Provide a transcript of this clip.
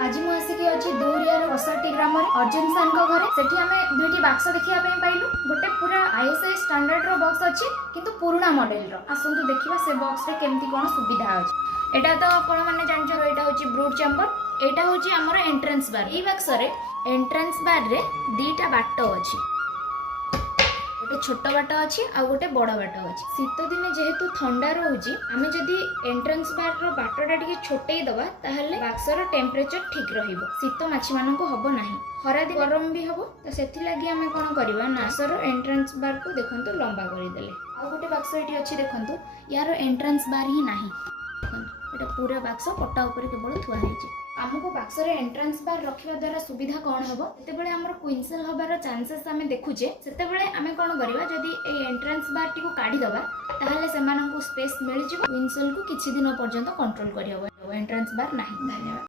आज मु आसिक अच्छी दौरियार 65 ग्राम अर्जुन सान घरे सेठी आमे दुईटी बाक्स देखिया पाइलु। गोटे पूरा आईएसआई स्टैंडर्ड रो बॉक्स अच्छी किंतु पुराना मॉडल रो। आसंतु देखिबा से बॉक्स रे केमती कोन सुविधा अछि। एटा तो आपण माने जानछो एटा होची ब्रूड चैम्बर। एटा होची हमर एंट्रेंस बार। ई बॉक्स रे एंट्रेंस बार रे दीटा बाट अछि। गोटे छोट बाट अच्छी आ गोटे बड़ बाट अच्छी। शीत दिन जेहेतु ठंडा रोची आमे जदि एंट्रेंस बार रो बाटटा टिके छोटेई दबा ताहले बाक्सर टेम्परेचर ठीक रहिबो। शीत माछी माननको हबो नाही। खरा दिन गरम भी हबो। तो सेथि लागि आमे कोन करबा नासर एंट्रेंस बार को देखंतु लंबा करि देले। आ गोटे बाक्स एटी अछि देखंतु यार एंट्रेंस बार ही नाही। एटा पूरा बाक्स पट्टा ऊपर केवल थुआ हेछि। आमको बाक्स रे एंट्रेंस बार रखिबा द्वारा सुविधा कोन हबो सेते बेले हमर क्विंसल हबार चांसेस आमे देखुचे सेते बेले आमे कोन करिबा जदी ए एंट्रेंस बार टी को काढी दबा ताहले सेमाननको स्पेस मिल जिवो क्विंसल को किछि दिन पर्यंत कंट्रोल करि हबो। एंट्रेंस बार नाही। धन्यवाद।